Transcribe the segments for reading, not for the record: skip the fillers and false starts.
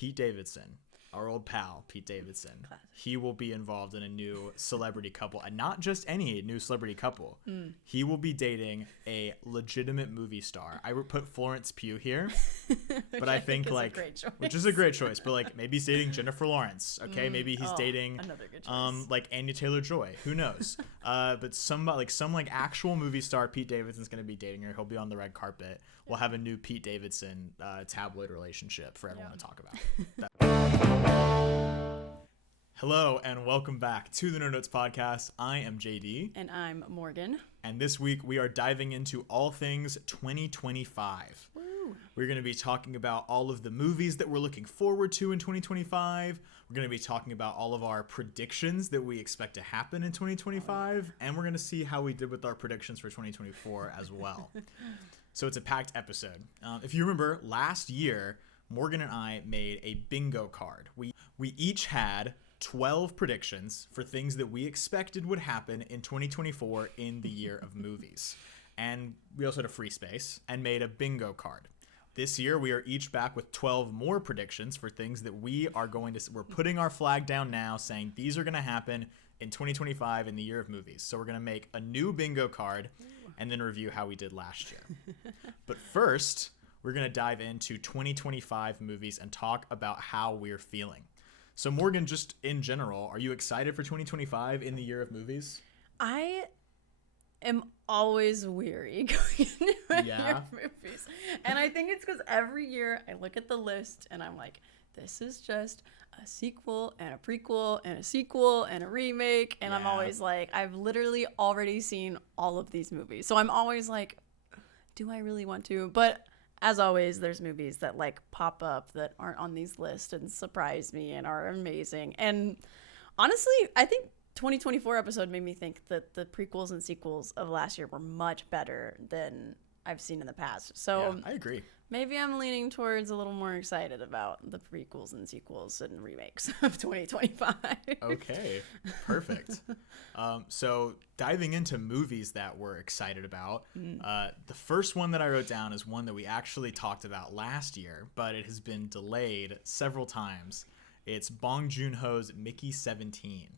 Pete Davidson, our old pal, Pete Davidson, he will be involved in a new celebrity couple, and not just any new celebrity couple. He will be dating a legitimate movie star. I would put Florence Pugh here, but I think which is a great choice, but like maybe he's dating Jennifer Lawrence. Okay. Maybe he's dating another good choice. like Anya Taylor-Joy. Who knows? But some actual movie star Pete Davidson's going to be dating her. He'll be on the red carpet. We'll have a new Pete Davidson tabloid relationship for everyone to talk about. Hello and welcome back to the No Notes Podcast. I am JD. And I'm Morgan. And this week we are diving into all things 2025. Woo. We're going to be talking about all of the movies that we're looking forward to in 2025. We're going to be talking about all of our predictions that we expect to happen in 2025. And we're going to see how we did with our predictions for 2024 as well. So it's a packed episode. If you remember, last year, Morgan and I made a bingo card. We each had 12 predictions for things that we expected would happen in 2024 in the year of movies. And we also had a free space and made a bingo card. This year, we are each back with 12 more predictions for things that we're putting our flag down now saying these are going to happen in 2025 in the year of movies. So we're going to make a new bingo card and then review how we did last year. But first, we're going to dive into 2025 movies and talk about how we're feeling. So Morgan, just in general, are you excited for 2025 in the year of movies? I am always weary going into a year of movies. And I think it's because every year I look at the list and I'm like, this is just a sequel and a prequel and a sequel and a remake. And I'm always like, I've literally already seen all of these movies. So I'm always like, do I really want to? But as always, there's movies that like pop up that aren't on these lists and surprise me and are amazing. And honestly, I think 2024 episode made me think that the prequels and sequels of last year were much better than I've seen in the past. So I agree. Maybe I'm leaning towards a little more excited about the prequels and sequels and remakes of 2025. Okay, perfect. So diving into movies that we're excited about, the first one that I wrote down is one that we actually talked about last year, but it has been delayed several times. It's Bong Joon-ho's Mickey 17.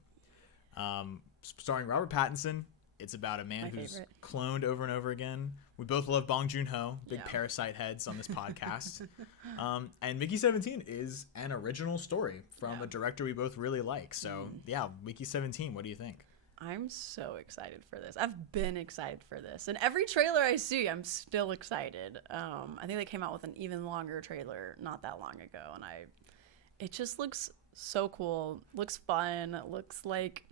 Starring Robert Pattinson. It's about a man who's cloned over and over again. We both love Bong Joon-ho, big Parasite heads on this podcast. And Mickey 17 is an original story from a director we both really like. So, Mickey 17, what do you think? I'm so excited for this. I've been excited for this. And every trailer I see, I'm still excited. I think they came out with an even longer trailer not that long ago. And it just looks so cool. Looks fun. Looks like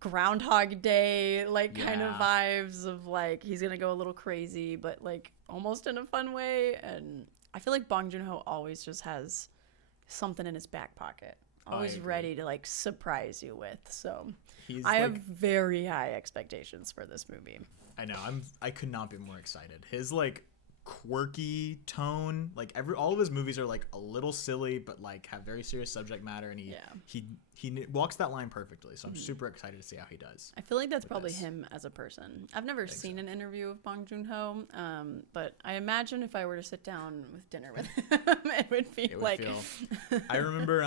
Groundhog Day kind of vibes of like he's gonna go a little crazy but like almost in a fun way. And I feel like Bong Joon-ho always just has something in his back pocket, always ready to like surprise you with. So I have very high expectations for this movie. I know, I could not be more excited. His like quirky tone, like all of his movies are like a little silly but like have very serious subject matter, and he walks that line perfectly. So I'm super excited to see how he does. I feel like that's probably him as a person. I've never seen an interview of Bong Joon-ho, but I imagine if I were to sit down with dinner with him, it would feel. I remember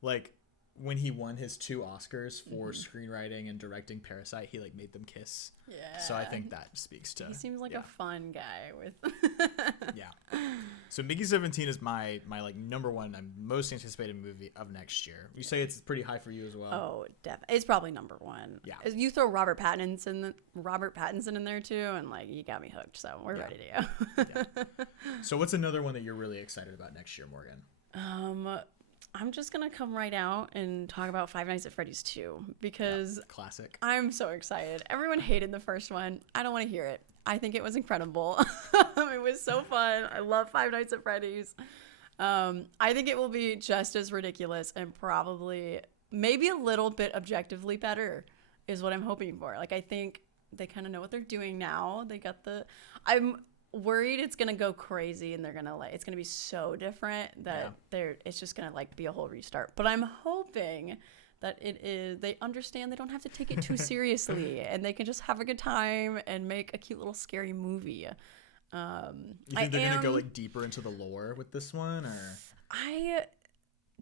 like when he won his 2 Oscars for screenwriting and directing Parasite, he like made them kiss. Yeah. So I think that speaks to. He seems like a fun guy with. So Mickey 17 is my like number one and most anticipated movie of next year. You say it's pretty high for you as well. Oh, definitely. It's probably number one. Yeah. You throw Robert Pattinson in there too, and like you got me hooked. So we're ready to go. So what's another one that you're really excited about next year, Morgan? I'm just going to come right out and talk about Five Nights at Freddy's 2 because classic. I'm so excited. Everyone hated the first one. I don't want to hear it. I think it was incredible. It was so fun. I love Five Nights at Freddy's. I think it will be just as ridiculous and probably maybe a little bit objectively better is what I'm hoping for. Like, I think they kind of know what they're doing now. I'm worried it's gonna go crazy and they're gonna it's gonna be so different that it's just gonna like be a whole restart. But I'm hoping that they understand they don't have to take it too seriously and they can just have a good time and make a cute little scary movie. You think they're gonna go like deeper into the lore with this one, or? I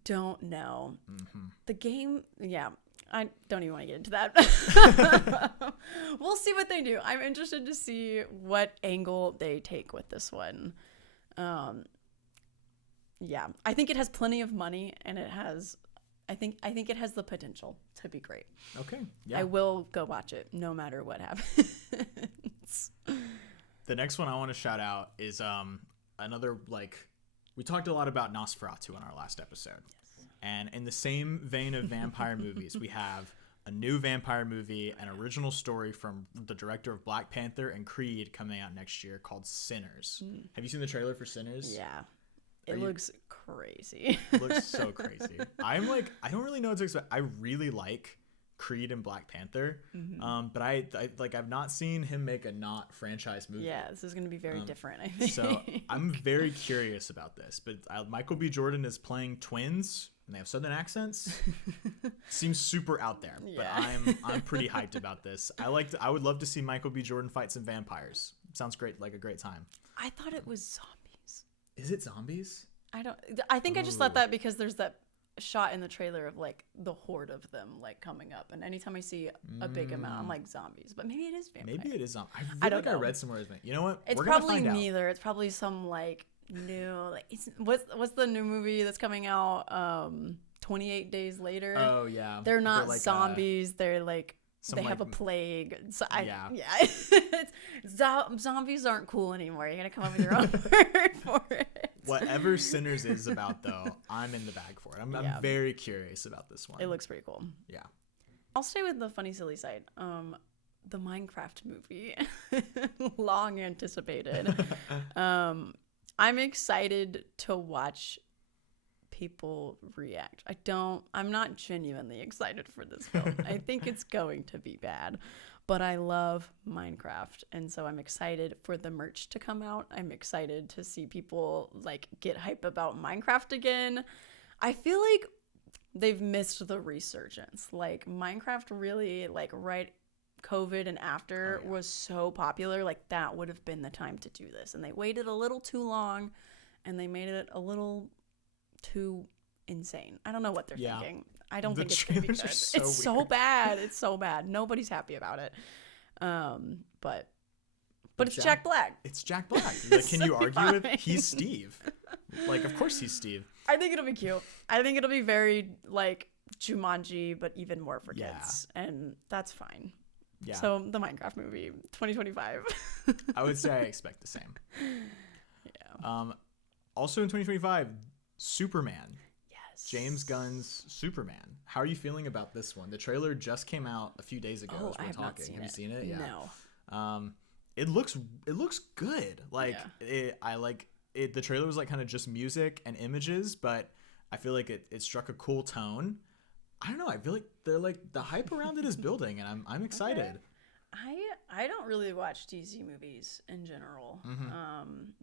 don't know. The game, yeah. I don't even want to get into that. We'll see what they do. I'm interested to see what angle they take with this one. Yeah, I think it has plenty of money, and I think it has the potential to be great. Okay, yeah. I will go watch it no matter what happens. The next one I want to shout out is another, like, we talked a lot about Nosferatu in our last episode. Yes. And in the same vein of vampire movies, we have a new vampire movie, an original story from the director of Black Panther and Creed coming out next year called Sinners. Have you seen the trailer for Sinners? Yeah. It looks crazy. It looks so crazy. I don't really know what to expect. I really like Creed and Black Panther, but I've not seen him make a not franchise movie. Yeah, this is going to be very different, I think. So I'm very curious about this. But Michael B. Jordan is playing twins, and they have southern accents. Seems super out there, but I'm pretty hyped about this. I would love to see Michael B. Jordan fight some vampires. Sounds great, like a great time. I thought it was zombies. Is it zombies? I think I just thought that because there's that shot in the trailer of like the horde of them like coming up, and anytime I see a big amount, I'm like zombies. But maybe it is vampire. Maybe it is zombie. I don't know. I read somewhere. You know what? It's probably neither. It's probably some like new like what's the new movie that's coming out? 28 Days Later. Oh yeah. They're not like zombies. They're like they have a plague. So zombies aren't cool anymore. You're gonna come up with your own word for it. Whatever Sinners is about, though, I'm in the bag for it. I'm very curious about this one. It looks pretty cool. Yeah. I'll stay with the funny, silly side. The Minecraft movie, long anticipated. I'm excited to watch people react. I'm not genuinely excited for this film. I think it's going to be bad. But I love Minecraft, and so I'm excited for the merch to come out. I'm excited to see people like get hype about Minecraft again. I feel like they've missed the resurgence. Like Minecraft really like right COVID and after was so popular. Like that would have been the time to do this, and they waited a little too long, and they made it a little too insane. I don't know what they're thinking. I don't think it's gonna be good. It's so bad. It's so bad. Nobody's happy about it. But it's Jack Black. It's Jack Black. Like, can you argue with? He's Steve. Like, of course he's Steve. I think it'll be cute. I think it'll be very like Jumanji, but even more for kids, and that's fine. Yeah. So the Minecraft movie, 2025. I would say I expect the same. Yeah. Also in 2025, Superman. James Gunn's Superman. How are you feeling about this one? The trailer just came out a few days ago as we're talking. Have you seen it? Yeah. No. It looks good. Like I like it. The trailer was like kind of just music and images, but I feel like it struck a cool tone. I don't know. I feel like they're like the hype around it is building, and I'm excited. Okay. I don't really watch DC movies in general,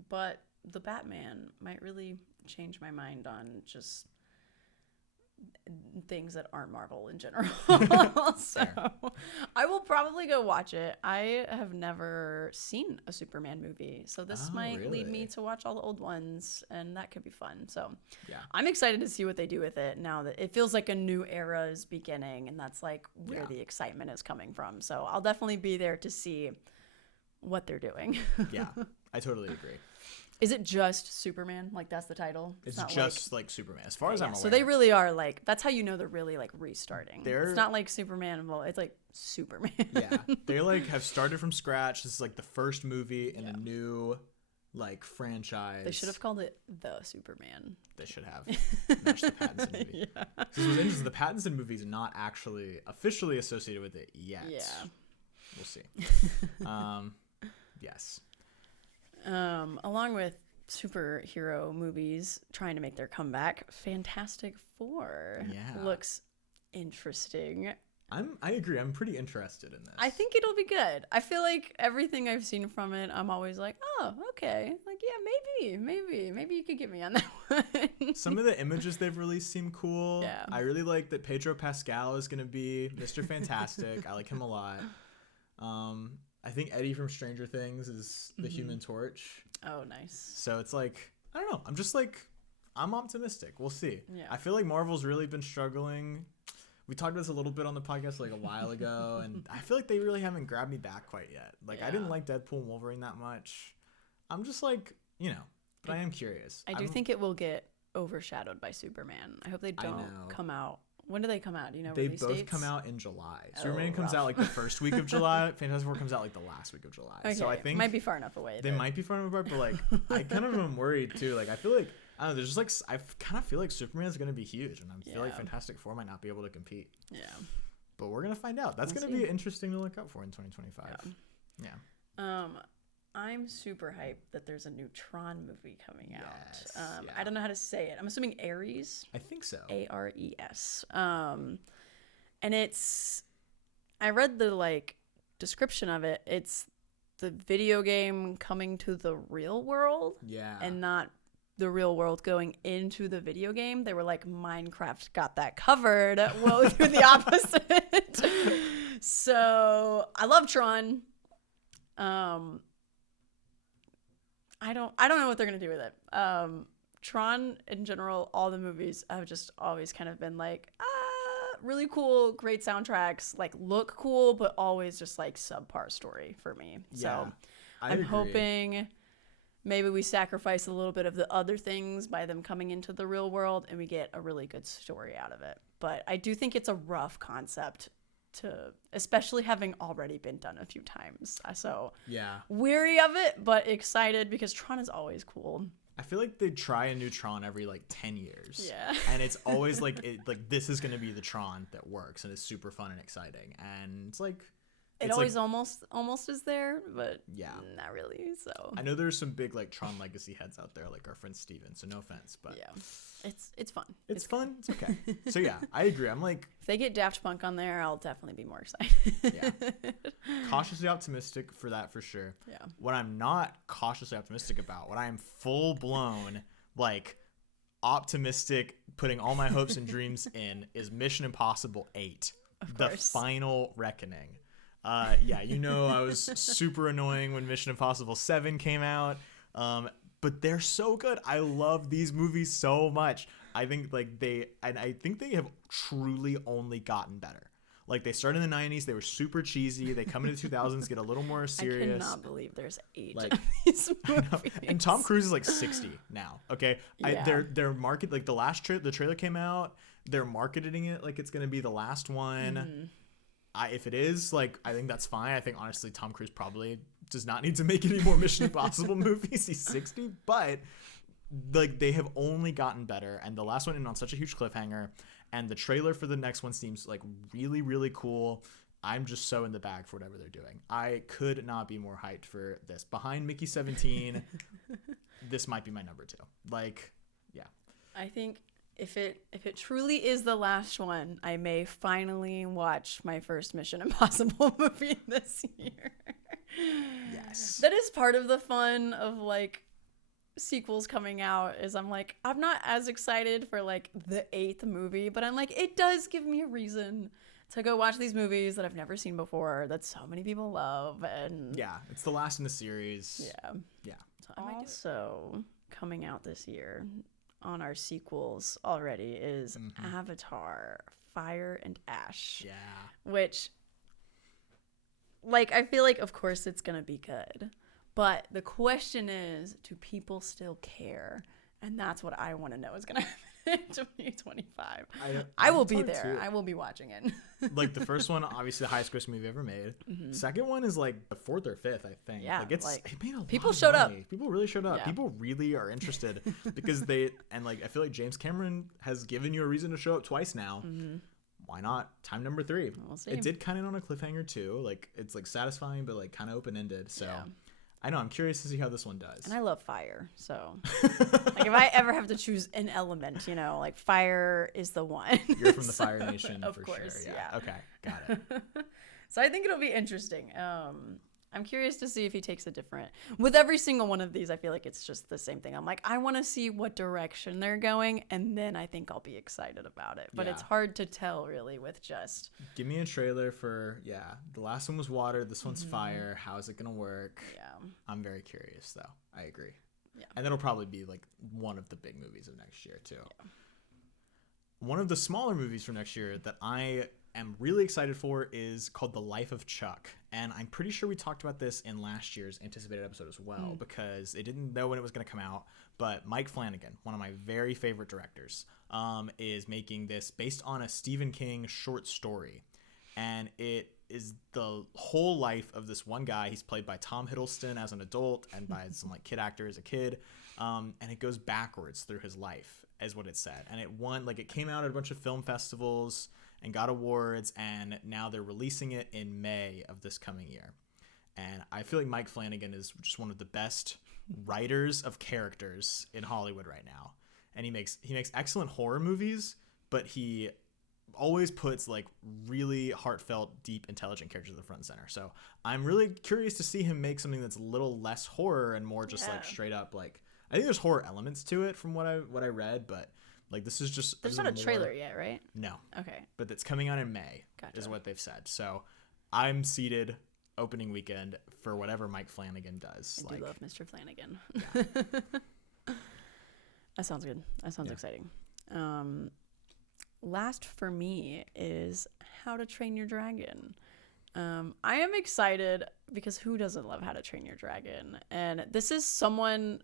but the Batman might really change my mind on just things that aren't Marvel in general. So I will probably go watch it. I have never seen a Superman movie, so this might lead me to watch all the old ones, and that could be fun. So I'm excited to see what they do with it now that it feels like a new era is beginning, and that's like where the excitement is coming from. So I'll definitely be there to see what they're doing. Yeah, I totally agree. Is it just Superman? Like that's the title? It's just like Superman, as far as I'm aware. So they really are like, that's how you know they're really like restarting. It's not like Superman, well, it's like Superman. Yeah, they like have started from scratch. This is like the first movie in a new like franchise. They should have called it The Superman. They should have. Match the Pattinson movie. Yeah. This was interesting. The Pattinson movie is not actually officially associated with it yet. Yeah. We'll see. Yes. Along with superhero movies trying to make their comeback, Fantastic Four looks interesting. I agree. I'm pretty interested in this. I think it'll be good. I feel like everything I've seen from it, I'm always like, oh, okay. Like, yeah, maybe you could get me on that one. Some of the images they've released seem cool. Yeah. I really like that Pedro Pascal is going to be Mr. Fantastic. I like him a lot. I think Eddie from Stranger Things is the Human Torch. Oh, nice. So it's like, I don't know. I'm just like, I'm optimistic. We'll see. Yeah. I feel like Marvel's really been struggling. We talked about this a little bit on the podcast like a while ago, and I feel like they really haven't grabbed me back quite yet. Like, I didn't like Deadpool and Wolverine that much. I'm just like, but I am curious. I do think it will get overshadowed by Superman. I hope they don't come out. When do they come out? Do you know? They both dates? come out in July. Superman comes out like the first week of July. Fantastic Four comes out like the last week of July. Okay, so I think might be far enough away. They might be far enough apart, but like I kind of am worried too. Like I feel like I don't know. There's just like I kind of feel like Superman's gonna be huge, and I feel like Fantastic Four might not be able to compete. Yeah. But we're gonna find out. That's gonna be interesting to look out for in 2025. Yeah. I'm super hyped that there's a new Tron movie coming out. I don't know how to say it. I'm assuming Ares. I think so. Ares. And it's, I read the description of it. It's the video game coming to the real world. Yeah. And not the real world going into the video game. They were like, Minecraft got that covered. Well, we do the opposite. So I love Tron. I don't know what they're gonna do with it. Tron in general, all the movies have just always kind of been like, really cool, great soundtracks, like look cool, but always just like subpar story for me. So I'm hoping maybe we sacrifice a little bit of the other things by them coming into the real world and we get a really good story out of it. But I do think it's a rough concept especially having already been done a few times. So weary of it, but excited because Tron is always cool. I feel like they try a new Tron every 10 years. Yeah. And it's always like this is going to be the Tron that works and is super fun and exciting. And it's like it always almost is there, but not really. So I know there's some big Tron legacy heads out there, like our friend Steven. So no offense, but it's fun. It's fun. It's okay. So I agree. I'm like, if they get Daft Punk on there, I'll definitely be more excited. Cautiously optimistic for that for sure. Yeah. What I'm not cautiously optimistic about, what I am full blown optimistic, putting all my hopes and dreams in, is Mission Impossible 8, the final reckoning. I was super annoying when Mission Impossible 7 came out, but they're so good. I love these movies so much. I think they have truly only gotten better. They started in the 90s, they were super cheesy. They come into the 2000s, get a little more serious. I cannot believe there's 8 of these movies. And Tom Cruise is 60 now. Okay, their market the last the trailer came out. They're marketing it like it's gonna be the last one. Mm-hmm. If it is, I think that's fine. I think, honestly, Tom Cruise probably does not need to make any more Mission Impossible movies. He's 60. But, they have only gotten better. And the last one ended on such a huge cliffhanger. And the trailer for the next one seems, really, really cool. I'm just so in the bag for whatever they're doing. I could not be more hyped for this. Behind Mickey 17, this might be my number 2. I think if it truly is the last one, I may finally watch my first Mission Impossible movie this year. Yes. That is part of the fun of sequels coming out, is I'm not as excited for the 8th movie, but I'm it does give me a reason to go watch these movies that I've never seen before, that so many people love. And it's the last in the series. Yeah. So also coming out this year on our sequels already is Avatar, Fire and Ash. Yeah. Which, I feel of course it's going to be good. But the question is, do people still care? And that's what I want to know is going to happen in 2025. I will be there. Too. I will be watching it. The first one, obviously the highest grossing movie ever made. Mm-hmm. Second one is the 4th or 5th, I think. Yeah, it made a lot people of showed money. up. People really showed up. Yeah. People really are interested because I feel James Cameron has given you a reason to show up twice now. Mm-hmm. Why not? Time number 3. We'll see. It did kind of on a cliffhanger too. It's satisfying, but kind of open ended. So. Yeah. I know. I'm curious to see how this one does. And I love fire, so if I ever have to choose an element, fire is the one. You're from the Fire Nation, of for course, sure. Yeah. Okay, got it. So I think it'll be interesting. I'm curious to see if he takes a different. With every single one of these, I feel it's just the same thing. I'm I want to see what direction they're going, and then I think I'll be excited about it. But it's hard to tell, really, with just. Give me a trailer for the last one was water. This one's fire. How is it gonna work? Yeah. I'm very curious, though. I agree. Yeah. And that'll probably be like one of the big movies of next year too. Yeah. One of the smaller movies for next year that I am really excited for is called The Life of Chuck. And I'm pretty sure we talked about this in last year's anticipated episode as well, because it didn't know when it was going to come out. But Mike Flanagan, one of my very favorite directors, is making this based on a Stephen King short story. And it is the whole life of this one guy. He's played by Tom Hiddleston as an adult and by some like kid actor as a kid. And it goes backwards through his life, is what it said. And it came out at a bunch of film festivals and got awards, and now they're releasing it in May of this coming year. And I feel like Mike Flanagan is just one of the best writers of characters in Hollywood right now. And he makes excellent horror movies, but he always puts like really heartfelt, deep, intelligent characters at the front and center. So I'm really curious to see him make something that's a little less horror and more just like straight up like, I think there's horror elements to it from what I read, but like this is just there's not a trailer yet, right? No. Okay. But it's coming out in May. Gotcha. Is what they've said. So I'm seated opening weekend for whatever Mike Flanagan does. I do love Mr. Flanagan. Yeah. That sounds good. That sounds exciting. Last for me is How to Train Your Dragon. I am excited because who doesn't love How to Train Your Dragon? And this is someone,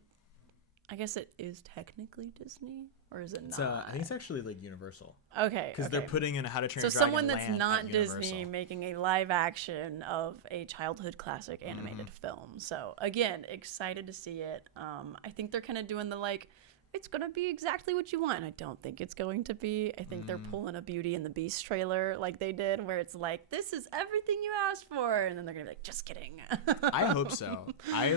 I guess it is technically Disney, or is it not? I think it's actually like Universal. Okay. Because they're putting in How to Train Your Dragon. So someone that's not Disney making a live action of a childhood classic animated film. So again, excited to see it. I think they're kind of doing the like, it's going to be exactly what you want. And I don't think it's going to be. I think they're pulling a Beauty and the Beast trailer like they did, where it's like, this is everything you asked for. And then they're going to be like, just kidding. I hope so. I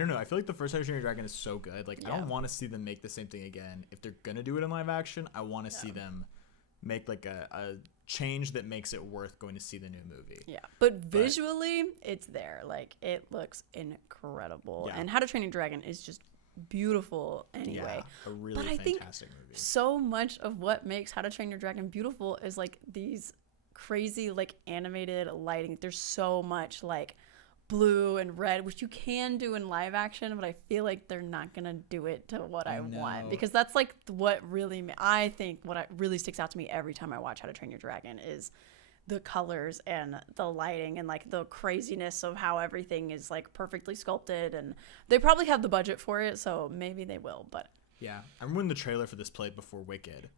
don't know. I feel like the first How to Train Your Dragon is so good. Like, I don't want to see them make the same thing again. If they're going to do it in live action, I want to see them make like a change that makes it worth going to see the new movie. Yeah. But visually, it's there. Like, it looks incredible. Yeah. And How to Train Your Dragon is just beautiful anyway. Yeah, a really fantastic movie. So much of what makes How to Train Your Dragon beautiful is like these crazy like animated lighting. There's so much like blue and red, which you can do in live action, but I feel like they're not gonna do it to what I want, because that's like what really I think what really sticks out to me every time I watch How to Train Your Dragon is the colors and the lighting and like the craziness of how everything is like perfectly sculpted, and they probably have the budget for it, so maybe they will. But yeah, I remember when the trailer for this played before Wicked,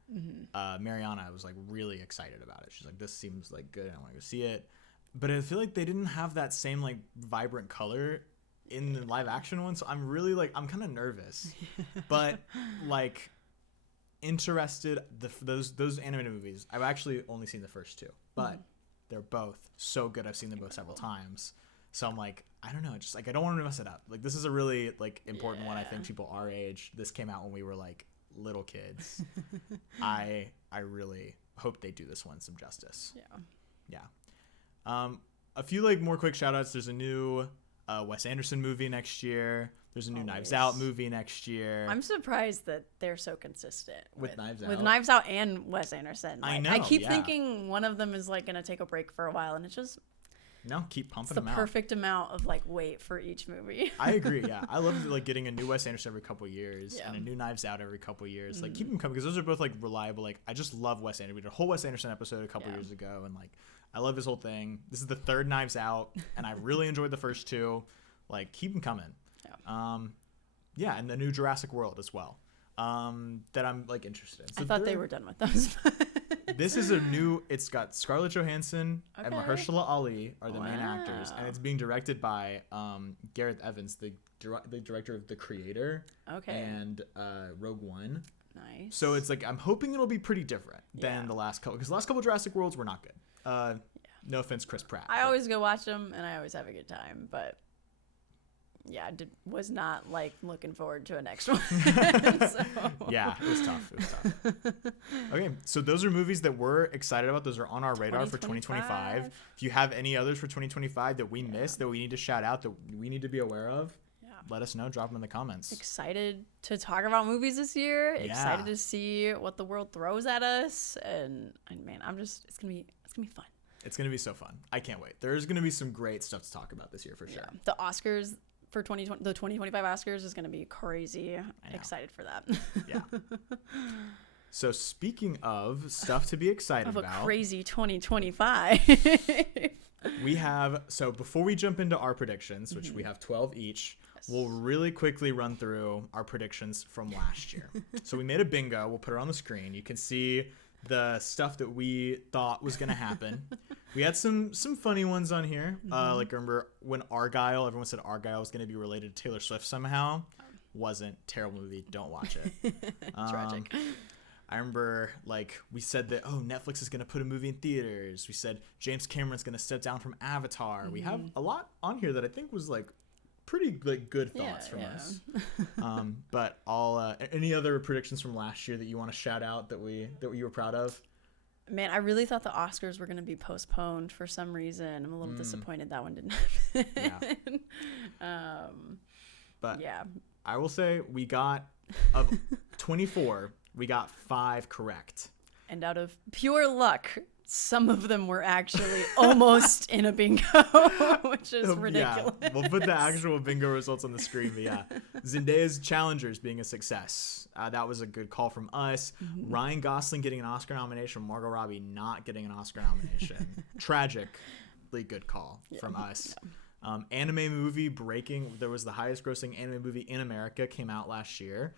Mariana was like really excited about it. She's like, this seems like good, I want to go see it. But I feel like they didn't have that same like vibrant color in the live action one, so I'm really like, I'm kind of nervous, but like interested. Those animated movies, I've actually only seen the first two, but they're both so good. I've seen them both several times, so I'm like, I don't know, just like I don't want to mess it up. Like this is a really like important one. I think people our age, this came out when we were like little kids. I really hope they do this one some justice. Yeah. A few like more quick shout outs. There's a new Wes Anderson movie next year. There's a new Knives Out movie next year. I'm surprised that they're so consistent with Knives Out. With Knives Out and Wes Anderson. Like, I know. I keep thinking one of them is like going to take a break for a while, and it's just keep pumping them out. It's the perfect amount of like wait for each movie. I agree. Yeah, I love like getting a new Wes Anderson every couple years and a new Knives Out every couple years. Like keep them coming, because those are both like reliable. Like I just love Wes Anderson. We did a whole Wes Anderson episode a couple years ago, and like I love his whole thing. This is the third Knives Out, and I really enjoyed the first two. Like keep them coming. Yeah. And the new Jurassic World as well. That I'm like interested in. So I thought they were done with those. This is a new. It's got Scarlett Johansson and Mahershala Ali are the main actors, and it's being directed by Gareth Evans, the director of The Creator and Rogue One. Nice. So it's like I'm hoping it'll be pretty different than the last couple, because the last couple Jurassic Worlds were not good. No offense, Chris Pratt. I always go watch them, and I always have a good time, but. Yeah, was not like looking forward to a next one. Yeah, it was tough. Okay, so those are movies that we're excited about. Those are on our radar for 2025. If you have any others for 2025 that we missed, that we need to shout out, that we need to be aware of, let us know. Drop them in the comments. Excited to talk about movies this year. Excited to see what the world throws at us, and man, it's gonna be fun. It's gonna be so fun. I can't wait. There's gonna be some great stuff to talk about this year for sure. The Oscars for 2020, the 2025 Oscars is going to be crazy. Excited for that. Yeah. So speaking of stuff to be excited of a about, crazy 2025. we have, so before we jump into our predictions, which we have 12 each, we'll really quickly run through our predictions from last year. So we made a bingo. We'll put it on the screen. You can see the stuff that we thought was going to happen. We had some funny ones on here. Like, remember when Argyle, everyone said Argyle was going to be related to Taylor Swift somehow. Wasn't. Terrible movie. Don't watch it. Tragic. I remember, like, we said that, Netflix is going to put a movie in theaters. We said James Cameron's going to step down from Avatar. We have a lot on here that I think was, like, pretty like good thoughts from us. But all any other predictions from last year that you want to shout out that you were proud of? Man, I really thought the Oscars were going to be postponed for some reason. I'm a little disappointed that one didn't happen. But I will say we got of 24, we got 5 correct. And out of pure luck, some of them were actually almost in a bingo, which is ridiculous. Yeah, we'll put the actual bingo results on the screen. But yeah, Zendaya's Challengers being a success. That was a good call from us. Ryan Gosling getting an Oscar nomination, Margot Robbie not getting an Oscar nomination. Tragically good call from us. Yeah. Anime movie breaking. There was the highest grossing anime movie in America, came out last year.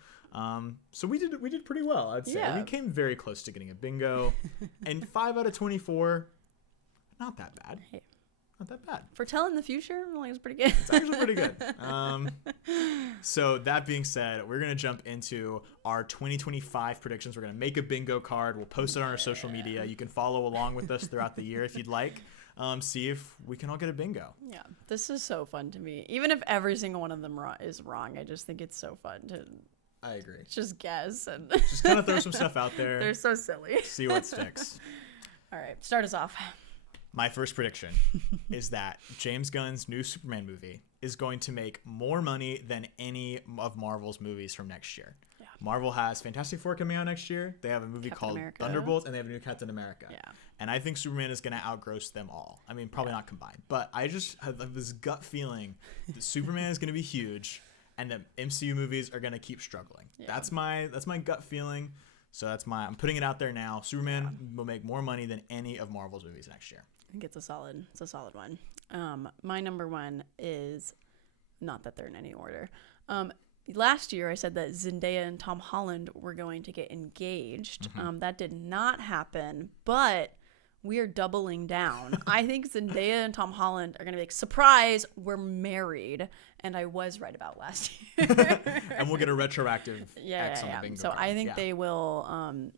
So we did pretty well, I'd say. We came very close to getting a bingo. And 5 out of 24, not that bad. Hey. Not that bad. For telling the future, like, it's pretty good. It's actually pretty good. So that being said, we're going to jump into our 2025 predictions. We're going to make a bingo card. We'll post it on our social media. You can follow along with us throughout the year if you'd like. See if we can all get a bingo. Yeah, this is so fun to me. Even if every single one of them is wrong, I just think it's so fun to... I agree. Just guess and just kind of throw some stuff out there. They're so silly. See what sticks. All right, start us off. My first prediction is that James Gunn's new Superman movie is going to make more money than any of Marvel's movies from next year. Yeah. Marvel has Fantastic Four coming out next year. They have a movie called Thunderbolts, and they have a new Captain America. Yeah. And I think Superman is going to outgross them all. I mean, probably not combined, but I just have this gut feeling that Superman is going to be huge. And the MCU movies are gonna keep struggling. Yeah. That's my gut feeling. So I'm putting it out there now. Superman will make more money than any of Marvel's movies next year. I think it's a solid one. My number one is, not that they're in any order. Last year I said that Zendaya and Tom Holland were going to get engaged. That did not happen, but we are doubling down. I think Zendaya and Tom Holland are going to be like, surprise, we're married. And I was right about last year. And we'll get a retroactive X on the bingo So card. I think they will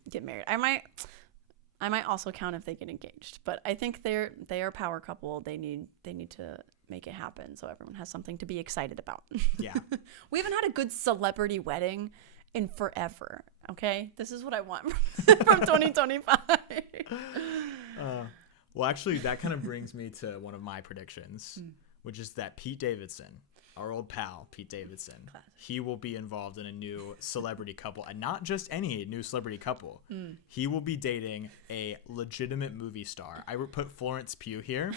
get married. I might also count if they get engaged. But I think they are a power couple. They need to make it happen so everyone has something to be excited about. Yeah. We haven't had a good celebrity wedding in forever. Okay? This is what I want from 2025. Well, actually, that kind of brings me to one of my predictions, which is that Pete Davidson, our old pal, Pete Davidson, he will be involved in a new celebrity couple, and not just any new celebrity couple. He will be dating a legitimate movie star. I would put Florence Pugh here,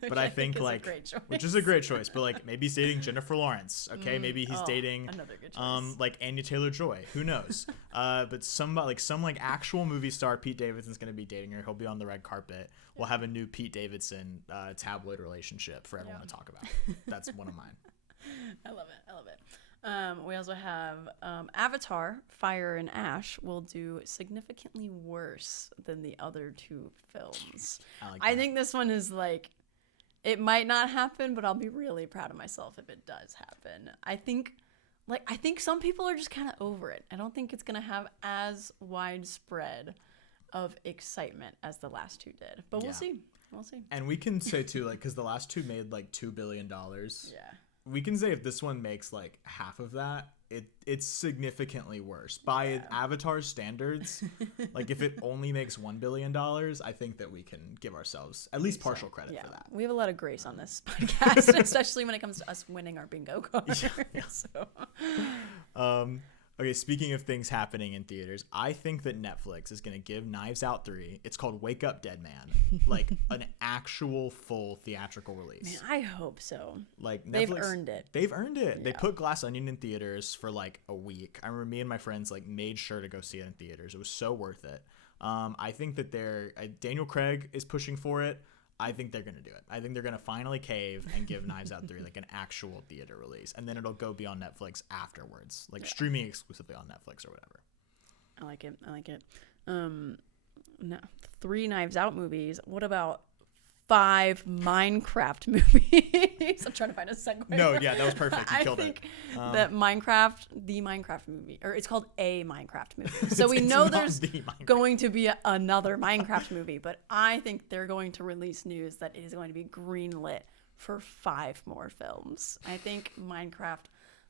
but I think which is a great choice, but like maybe he's dating Jennifer Lawrence. Okay, maybe he's dating another good choice. Like Anya Taylor-Joy. Who knows? But some actual movie star Pete Davidson's going to be dating her. He'll be on the red carpet. We'll have a new Pete Davidson tabloid relationship for everyone to talk about. That's one of mine. I love it. We also have Avatar, Fire and Ash will do significantly worse than the other 2 films. I think this one is like, it might not happen, but I'll be really proud of myself if it does happen. I think some people are just kind of over it. I don't think it's going to have as widespread of excitement as the last 2 did, but we'll see. And we can say too, like, because the last 2 made like $2 billion. Yeah. We can say if this one makes like half of that, it's significantly worse by Avatar standards. Like if it only makes $1 billion, I think that we can give ourselves at least partial credit for that. We have a lot of grace on this podcast, especially when it comes to us winning our bingo card. Yeah. Okay, speaking of things happening in theaters, I think that Netflix is going to give Knives Out 3, it's called Wake Up Dead Man, like an actual full theatrical release. Man, I hope so. Like Netflix, they've earned it. They've earned it. Yeah. They put Glass Onion in theaters for like a week. I remember me and my friends like made sure to go see it in theaters. It was so worth it. I think that Daniel Craig is pushing for it. I think they're going to do it. I think they're going to finally cave and give Knives Out 3 like an actual theater release. And then it'll go be on Netflix afterwards, like streaming exclusively on Netflix or whatever. I like it. No, 3 Knives Out movies. What about 5 Minecraft movies? I'm trying to find a segue. No, yeah, that was perfect. You killed it. I think that the Minecraft movie, or it's called a Minecraft movie. So we know there's going to be another Minecraft movie, but I think they're going to release news that it is going to be greenlit for 5 more films. I think Minecraft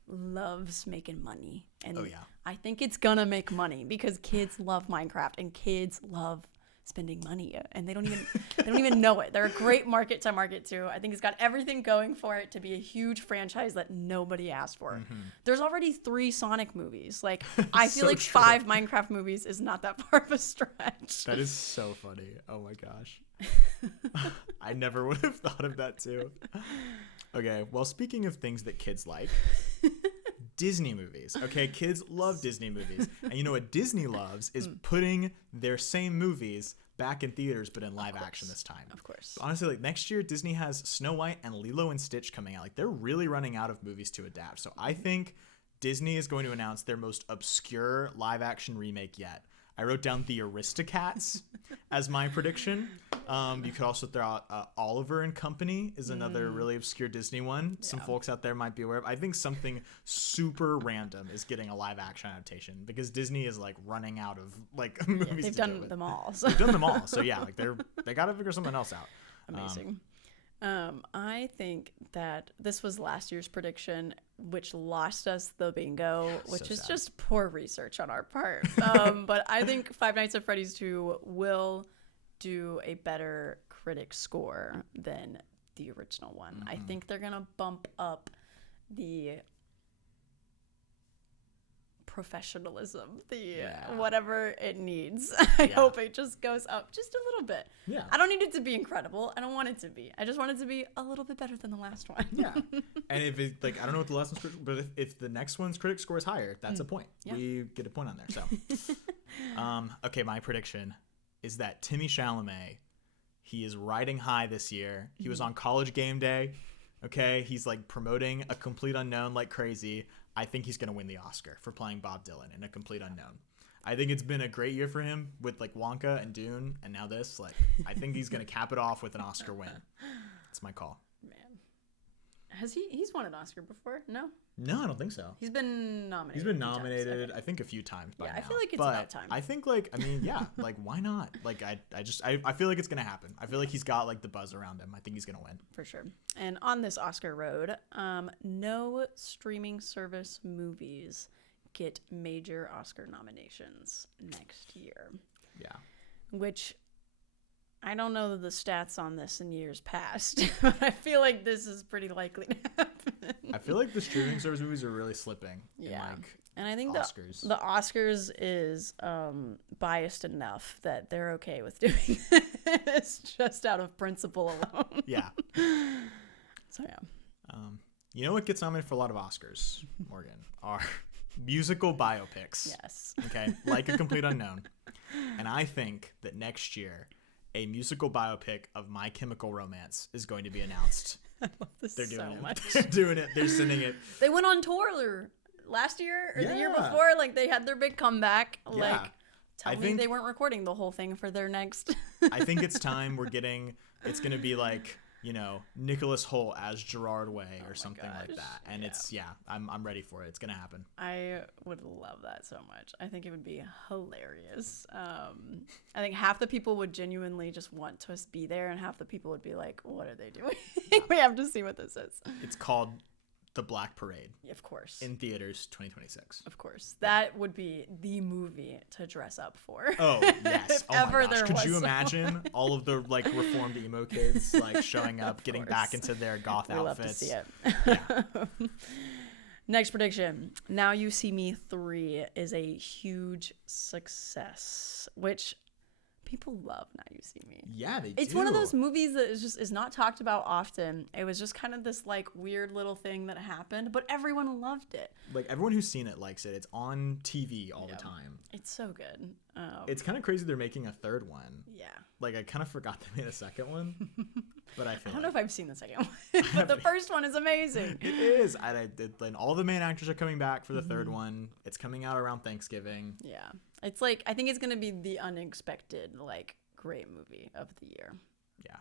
loves making money, and I think it's gonna make money because kids love Minecraft and kids love spending money, and they don't even know it. They're a great market to market to. I think it's got everything going for it to be a huge franchise that nobody asked for. There's already 3 Sonic movies. Like, I feel like true. 5 Minecraft movies is not that far of a stretch. That is so funny. Oh my gosh. I never would have thought of that too. Okay, well, speaking of things that kids like, Disney movies. Okay, kids love Disney movies. And you know what Disney loves is putting their same movies back in theaters, but in live action this time. Of course. So honestly, like next year, Disney has Snow White and Lilo and Stitch coming out. Like they're really running out of movies to adapt. So I think Disney is going to announce their most obscure live action remake yet. I wrote down the Aristocats as my prediction. You could also throw out Oliver and Company is another really obscure Disney one. Some folks out there might be aware of. I think something super random is getting a live action adaptation because Disney is like running out of like movies. They've done them all. So. They've done them all. So yeah, like they got to figure something else out. Amazing. I think that this was last year's prediction, which lost us the bingo, which is just poor research on our part. But I think Five Nights at Freddy's 2 will do a better critic score than the original one. I think they're going to bump up the professionalism, whatever it needs. I hope it just goes up just a little bit. Yeah. I don't need it to be incredible. I don't want it to be. I just want it to be a little bit better than the last one. Yeah. And if it like I don't know what the last one's, but if the next one's critic score is higher, that's a point. Yeah. We get a point on there. So okay, my prediction is that Timothée Chalamet, he is riding high this year. He was on College Game Day. Okay, he's like promoting A Complete Unknown like crazy. I think he's going to win the Oscar for playing Bob Dylan in A Complete Unknown. I think it's been a great year for him with like Wonka and Dune and now this. Like, I think he's going to cap it off with an Oscar win. That's my call. Man. He's won an Oscar before? No? No, I don't think so. He's been nominated. He's been nominated, I think a few times by now. I feel like it's about time. I think like, I mean, yeah, like why not? Like I feel like it's going to happen. I feel like he's got like the buzz around him. I think he's going to win. For sure. And on this Oscar road, no streaming service movies get major Oscar nominations next year. Yeah. Which I don't know the stats on this in years past, but I feel like this is pretty likely to happen. I feel like the streaming service movies are really slipping. Yeah. In, like, and I think Oscars. the Oscars is biased enough that they're okay with doing this just out of principle alone. Yeah. So, yeah. You know what gets nominated for a lot of Oscars, Morgan, are musical biopics. Yes. Okay, like A Complete Unknown. And I think that next year, a musical biopic of My Chemical Romance is going to be announced. I love this so much. They're doing it. They're sending it. They went on tour last year or the year before. Like, they had their big comeback. Yeah. Like, tell me they weren't recording the whole thing for their next. I think it's time it's going to be like, you know, Nicholas Hoult as Gerard Way or something like that. And I'm ready for it. It's going to happen. I would love that so much. I think it would be hilarious. I think half the people would genuinely just want to be there, and half the people would be like, what are they doing? We have to see what this is. It's called The Black Parade. Of course. In theaters 2026. Of course. That would be the movie to dress up for. Oh, yes. If oh my ever gosh. there Could was you imagine all of the like reformed emo kids like showing up, getting course. back into their goth outfits? Love to see it. Yeah. Next prediction. Now You See Me 3 is a huge success, which people love Now You See Me. Yeah, they do. It's one of those movies that is not talked about often. It was just kind of this like weird little thing that happened, but everyone loved it. Like everyone who's seen it likes it. It's on TV all the time. It's so good. It's kind of crazy they're making a third one. Yeah. Like I kind of forgot they made a second one, but I don't know if I've seen the second one, but the first one is amazing. It is. And all the main actors are coming back for the third one. It's coming out around Thanksgiving. Yeah. It's like, I think it's going to be the unexpected, like, great movie of the year. Yeah.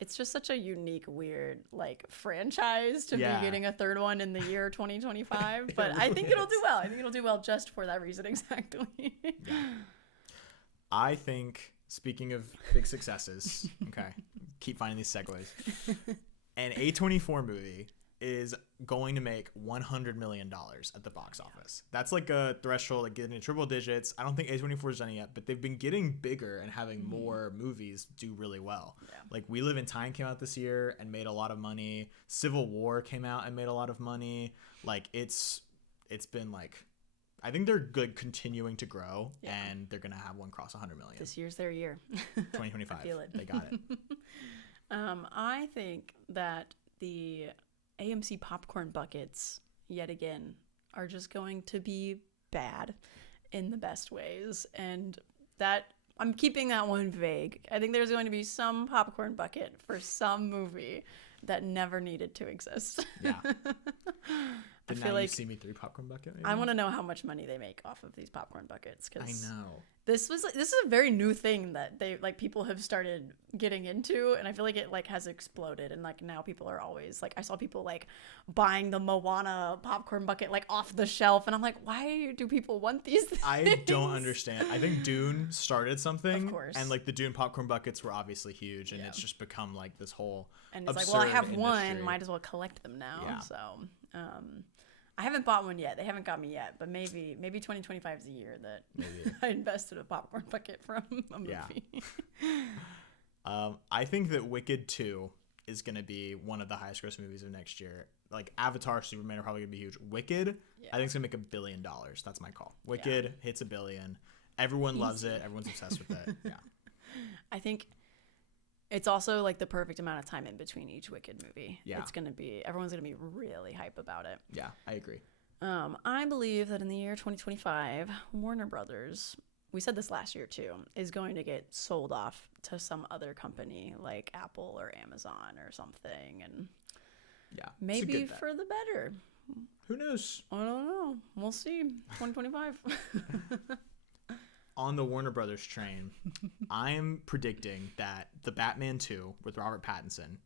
It's just such a unique, weird, like, franchise to be getting a third one in the year 2025. But really I think it'll do well. I think it'll do well just for that reason exactly. Yeah. I think, speaking of big successes, okay, keep finding these segues. An A24 movie is going to make $100 million at the box office. That's like a threshold, like getting triple digits. I don't think A24 has done it yet, but they've been getting bigger and having more movies do really well. Yeah. Like We Live in Time came out this year and made a lot of money. Civil War came out and made a lot of money. Like it's been like, I think they're good continuing to grow, and they're going to have one cross 100 million. This year's their year. 2025. I feel it. They got it. I think that the AMC popcorn buckets, yet again, are just going to be bad in the best ways. And that, I'm keeping that one vague. I think there's going to be some popcorn bucket for some movie that never needed to exist. Yeah. I feel like You See Me 3 popcorn bucket, maybe? I want to know how much money they make off of these popcorn buckets, because I know this is a very new thing that they like people have started getting into, and I feel like it like has exploded, and like now people are always like, I saw people like buying the Moana popcorn bucket like off the shelf, and I'm like, why do people want these things? I don't understand. I think Dune started something, of course, and like the Dune popcorn buckets were obviously huge, and it's just become like this whole and it's like, well, I have one, might as well collect them now. Yeah. So I haven't bought one yet. They haven't got me yet, but maybe 2025 is the year that I invested a popcorn bucket from a movie. Yeah. I think that Wicked 2 is going to be one of the highest gross movies of next year. Like Avatar, Superman are probably going to be huge. Wicked, I think it's going to make $1 billion. That's my call. Wicked hits $1 billion. Everyone loves it. Everyone's obsessed with it. Yeah. I think it's also like the perfect amount of time in between each Wicked movie. Yeah. Everyone's going to be really hype about it. Yeah, I agree. I believe that in the year 2025, Warner Brothers, we said this last year too, is going to get sold off to some other company like Apple or Amazon or something. And maybe for the better. Who knows? I don't know. We'll see. 2025. On the Warner Brothers train, I'm predicting that the Batman 2 with Robert Pattinson,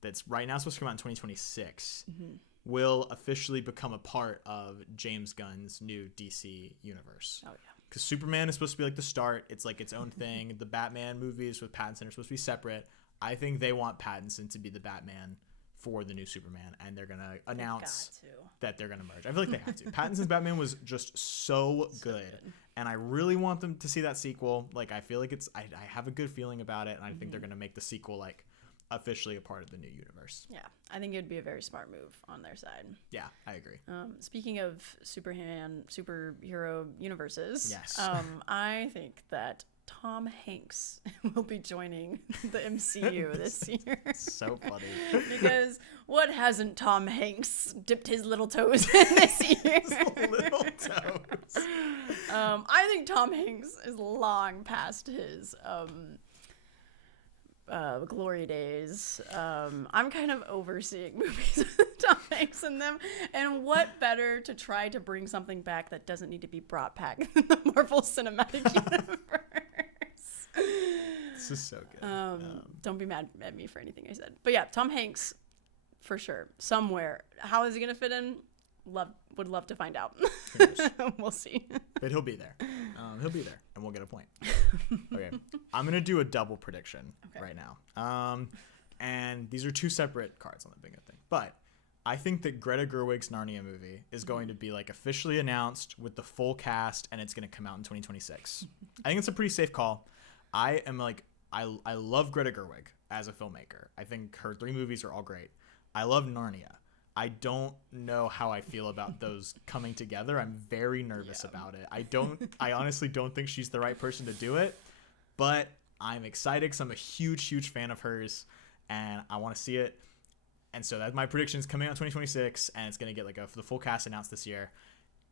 that's right now supposed to come out in 2026, will officially become a part of James Gunn's new DC universe. Oh, yeah. Because Superman is supposed to be like the start. It's like its own thing. The Batman movies with Pattinson are supposed to be separate. I think they want Pattinson to be the Batman for the new Superman, and they're going to announce that they're going to merge. I feel like they have to. Pattinson's Batman was just so good. And I really want them to see that sequel. Like, I feel like I have a good feeling about it, and I think they're going to make the sequel, like, officially a part of the new universe. Yeah, I think it would be a very smart move on their side. Yeah, I agree. Speaking of superhero universes, yes. I think that Tom Hanks will be joining the MCU this year. So funny. Because what hasn't Tom Hanks dipped his little toes in this year? His little toes. I think Tom Hanks is long past his glory days. I'm kind of overseeing movies with Tom Hanks in them, and what better to try to bring something back that doesn't need to be brought back than the Marvel Cinematic Universe. This is so good. Don't be mad at me for anything I said, but yeah, Tom Hanks for sure somewhere. How is he gonna fit in? Would love to find out. We'll see. But he'll be there. He'll be there, and we'll get a point. Okay, I'm gonna do a double prediction right now. And these are two separate cards on the big thing. But I think that Greta Gerwig's Narnia movie is going to be like officially announced with the full cast, and it's gonna come out in 2026. I think it's a pretty safe call. I am like, I love Greta Gerwig as a filmmaker. I think her 3 movies are all great. I love Narnia. I don't know how I feel about those coming together. I'm very nervous about it. I honestly don't think she's the right person to do it, but I'm excited because I'm a huge fan of hers and I want to see it. And so that's my prediction is coming out in 2026 and it's going to get the full cast announced this year.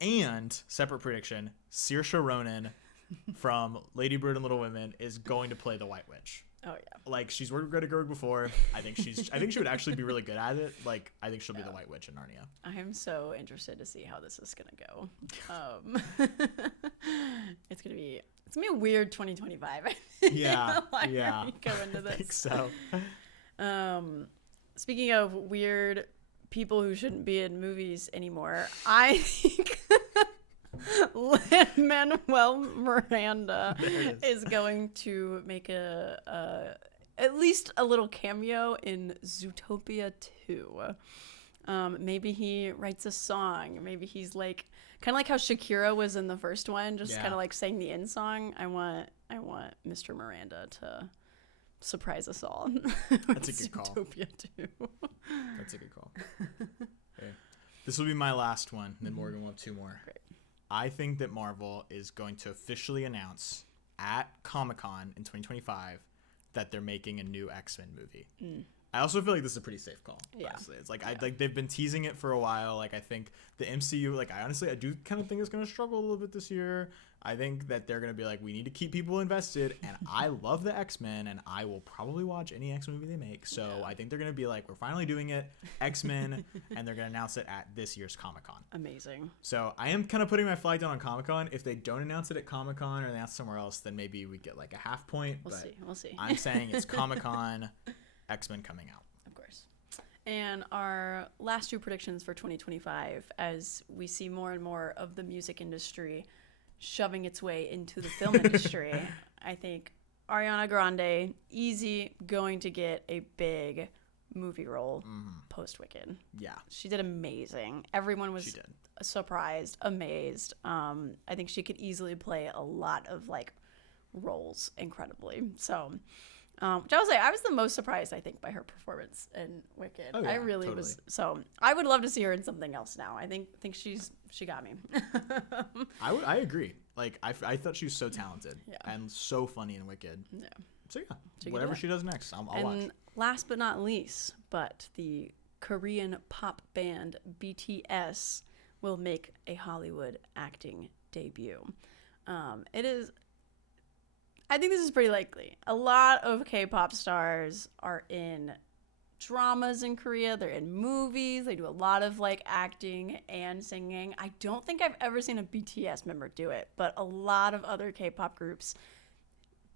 And separate prediction, Saoirse Ronan from Lady Bird and Little Women is going to play the White Witch. Oh yeah. She's worked with Greta Gerwig before. I think she would actually be really good at it. I think she'll be the White Witch in Narnia. I am so interested to see how this is gonna go. It's gonna be a weird 2025. Yeah. Yeah. Go into this. I think so. Speaking of weird people who shouldn't be in movies anymore, I think Lin-Manuel Miranda is going to make at least a little cameo in Zootopia 2. Maybe he writes a song. Maybe he's kind of like how Shakira was in the first one, just kind of sang the end song. I want Mr. Miranda to surprise us all. That's a good call. Zootopia 2. That's a good call. Okay. This will be my last one. Then Morgan will have 2 more. Great. I think that Marvel is going to officially announce at Comic-Con in 2025 that they're making a new X-Men movie. I also feel like this is a pretty safe call. Yeah. Honestly. It's they've been teasing it for a while. I think the MCU, I do kind of think it's going to struggle a little bit this year. I think that they're going to be we need to keep people invested. And I love the X-Men and I will probably watch any X-Men movie they make. So I think they're going to be we're finally doing it, X-Men, and they're going to announce it at this year's Comic-Con. Amazing. So I am kind of putting my flag down on Comic-Con. If they don't announce it at Comic-Con or they announce somewhere else, then maybe we get a half point. We'll see. I'm saying it's Comic-Con, X-Men coming out. Of course. And our last 2 predictions for 2025, as we see more and more of the music industry shoving its way into the film industry, I think Ariana Grande, easy going to get a big movie role post Wicked. Yeah. She did amazing. Everyone was surprised, amazed. I think she could easily play a lot of roles incredibly. So which I was the most surprised, I think, by her performance in Wicked. Oh, yeah, I really totally. was. So I would love to see her in something else now. I think she got me. I agree. I thought she was so talented and so funny in Wicked. Yeah. So whatever she does next, I'll watch. And last but not least, the Korean pop band BTS will make a Hollywood acting debut. I think this is pretty likely. A lot of K-pop stars are in dramas in Korea. They're in movies. They do a lot of acting and singing. I don't think I've ever seen a BTS member do it, but a lot of other K-pop groups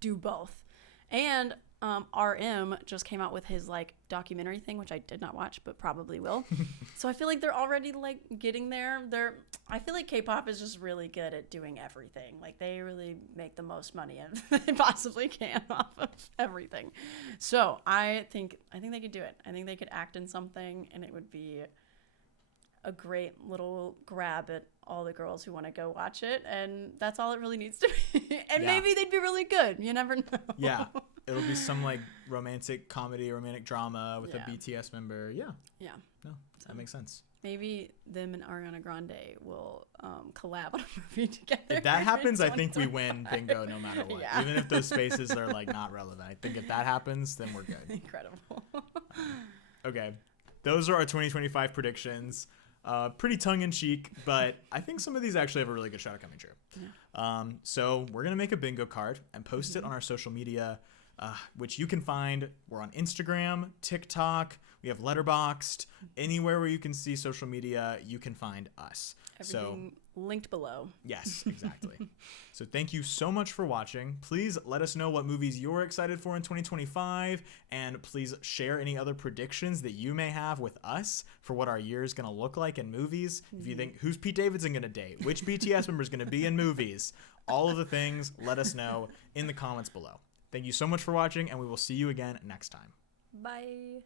do both. And RM just came out with his documentary thing, which I did not watch, but probably will. So I feel they're already getting there. I feel K-pop is just really good at doing everything. They really make the most money they possibly can off of everything. So I think they could do it. I think they could act in something, and it would be a great little grab at all the girls who want to go watch it, and that's all it really needs to be. And maybe they'd be really good. You never know. Yeah. It'll be some romantic comedy, romantic drama with a BTS member. Yeah. Yeah. No, that makes sense. Maybe them and Ariana Grande will collab on a movie together. If that happens, I think we win bingo no matter what. Yeah. Even if those spaces are not relevant. I think if that happens, then we're good. Incredible. Okay. Those are our 2025 predictions. Pretty tongue-in-cheek, but I think some of these actually have a really good shot at coming true. Yeah. So we're going to make a bingo card and post it on our social media, which you can find. We're on Instagram, TikTok. We have Letterboxd. Anywhere where you can see social media, you can find us. Everything linked below. Yes, exactly. So thank you so much for watching. Please let us know what movies you're excited for in 2025, and please share any other predictions that you may have with us for what our year is going to look like in movies. If you think, who's Pete Davidson going to date? Which BTS member is going to be in movies? All of the things, let us know in the comments below. Thank you so much for watching, and we will see you again next time. Bye.